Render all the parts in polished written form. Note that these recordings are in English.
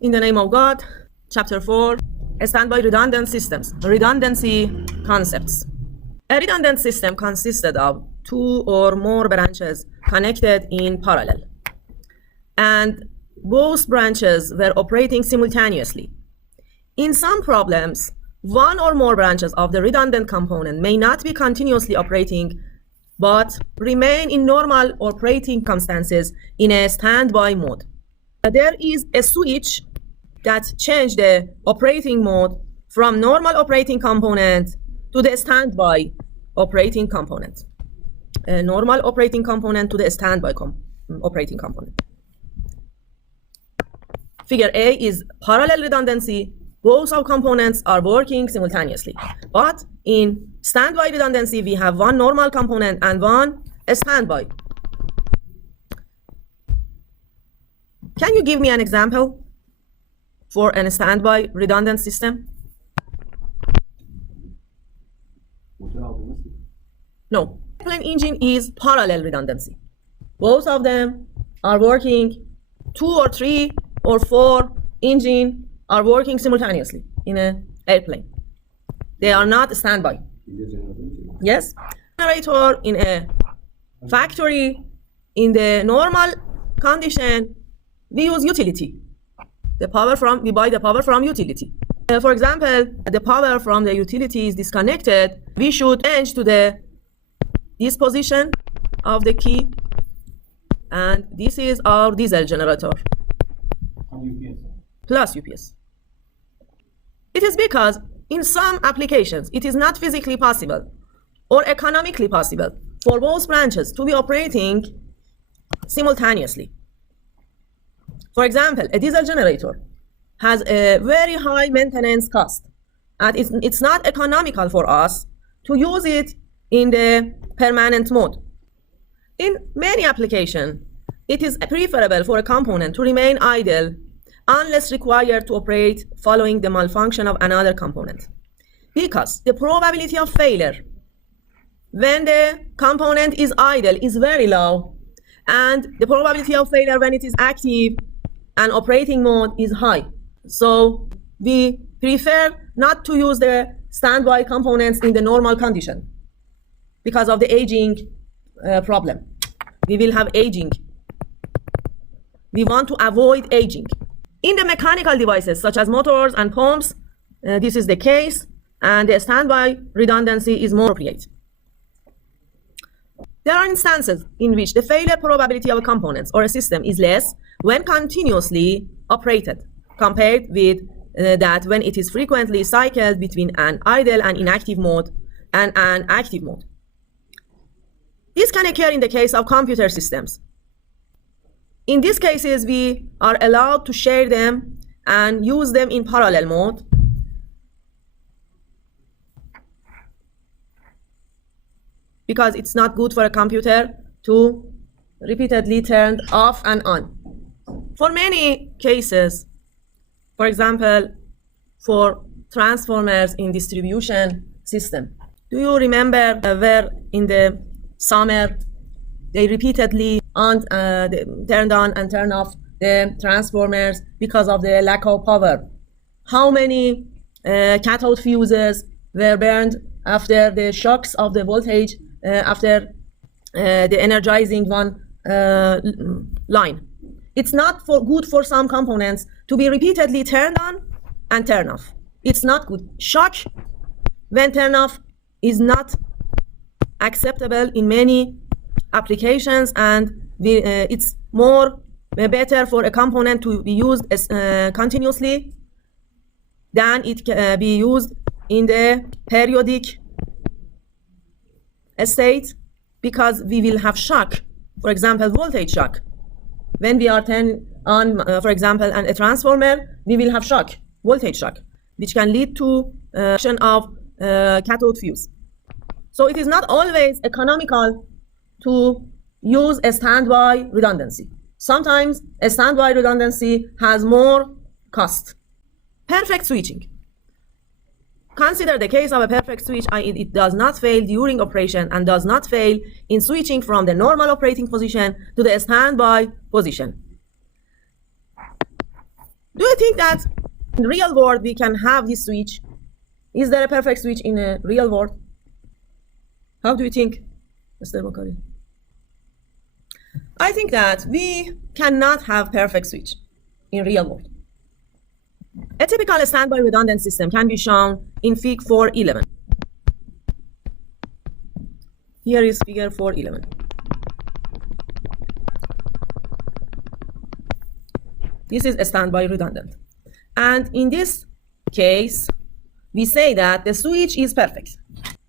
in the name of God, Chapter 4, standby redundant systems, redundancy concepts. A redundant system consisted of two or more branches connected in parallel, and both branches were operating simultaneously. In some problems, one or more branches of the redundant component may not be continuously operating, but remain in normal operating circumstances in a standby mode. There is a switch that changes the operating mode from normal operating component to the standby operating component. A normal operating component to the standby operating component. Figure A is parallel redundancy. Both of components are working simultaneously. But in standby redundancy, we have one normal component and one standby. Can you give me an example for a standby redundant system? No. Airplane engine is parallel redundancy. Both of them are working, 2 or 3 or 4 engines are working simultaneously in an airplane. They are not standby. Yes? Generator in a factory, in the normal condition, we use utility. We buy the power from utility. For example, the power from the utility is disconnected. We should change to this position of the key, and this is our diesel generator. Plus UPS. It is because in some applications it is not physically possible or economically possible for both branches to be operating simultaneously. For example, a diesel generator has a very high maintenance cost, and it's not economical for us to use it in the permanent mode. In many applications, it is preferable for a component to remain idle unless required to operate following the malfunction of another component, because the probability of failure when the component is idle is very low, and the probability of failure when it is active and operating mode is high. So we prefer not to use the standby components in the normal condition because of the aging problem. We will have aging. We want to avoid aging. In the mechanical devices such as motors and pumps, this is the case, and the standby redundancy is more appropriate. There are instances in which the failure probability of a component or a system is less when continuously operated, compared with that when it is frequently cycled between an idle and inactive mode and an active mode. This can occur in the case of computer systems. In these cases, we are allowed to share them and use them in parallel mode. Because it's not good for a computer to repeatedly turn off and on. For many cases, for example, for transformers in distribution system, do you remember where in the summer they repeatedly turned on and turned off the transformers because of the lack of power? How many cathode fuses were burned after the shocks of the voltage after the energizing one line? It's not good for some components to be repeatedly turned on and turned off. It's not good. Shock when turned off is not acceptable in many applications, and it's more better for a component to be used continuously than it can be used in the periodic state, because we will have shock, for example, voltage shock. When we are turning on, for example, a transformer, we will have shock, voltage shock, which can lead to action of cathode fuse. So it is not always economical to use a standby redundancy. Sometimes a standby redundancy has more cost. Perfect switching. Consider the case of a perfect switch, i.e. it does not fail during operation and does not fail in switching from the normal operating position to the standby position. Do you you think that in the real world we can have this switch? Is there a perfect switch in a real world? How do you think, Mr. Bakari? I think that we cannot have perfect switch in real world. A typical standby redundant system can be shown in Fig 411. Here is Figure 411. This is a standby redundant. And in this case, we say that the switch is perfect.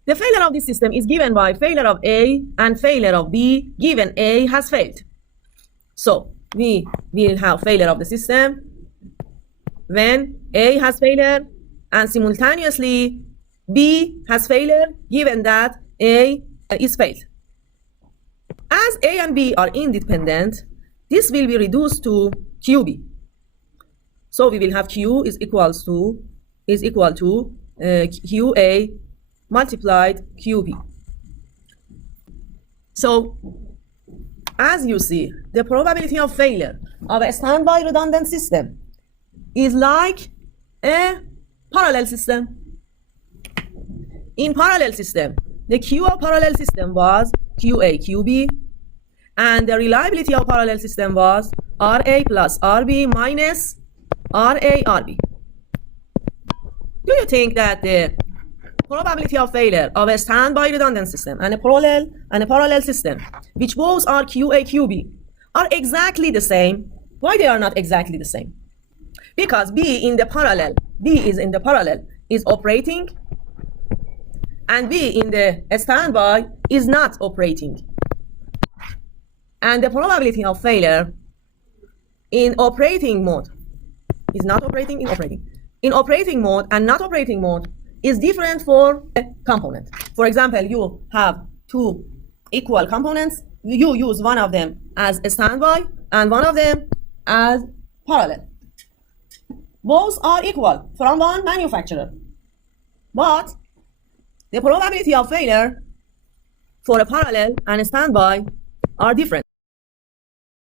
The failure of this system is given by failure of A and failure of B, given A has failed. So we will have failure of the system when A has failure and simultaneously B has failure, given that A is failed. As A and B are independent, this will be reduced to QB. So we will have Q is equal to QA multiplied QB. So as you see, the probability of failure of a standby redundant system is like a parallel system. In parallel system, the Q of parallel system was QA QB, and the reliability of parallel system was RA plus RB minus RA RB. Do you think that the probability of failure of a standby redundant system and a parallel system, which both are QA QB, are exactly the same? Why they are not exactly the same? Because B is in the parallel is operating, and B in the standby is not operating. And the probability of failure in operating mode is not operating in operating. In operating mode and not operating mode is different for a component. For example, you have two equal components. You use one of them as a standby and one of them as parallel. Both are equal from one manufacturer, but the probability of failure for a parallel and a standby are different.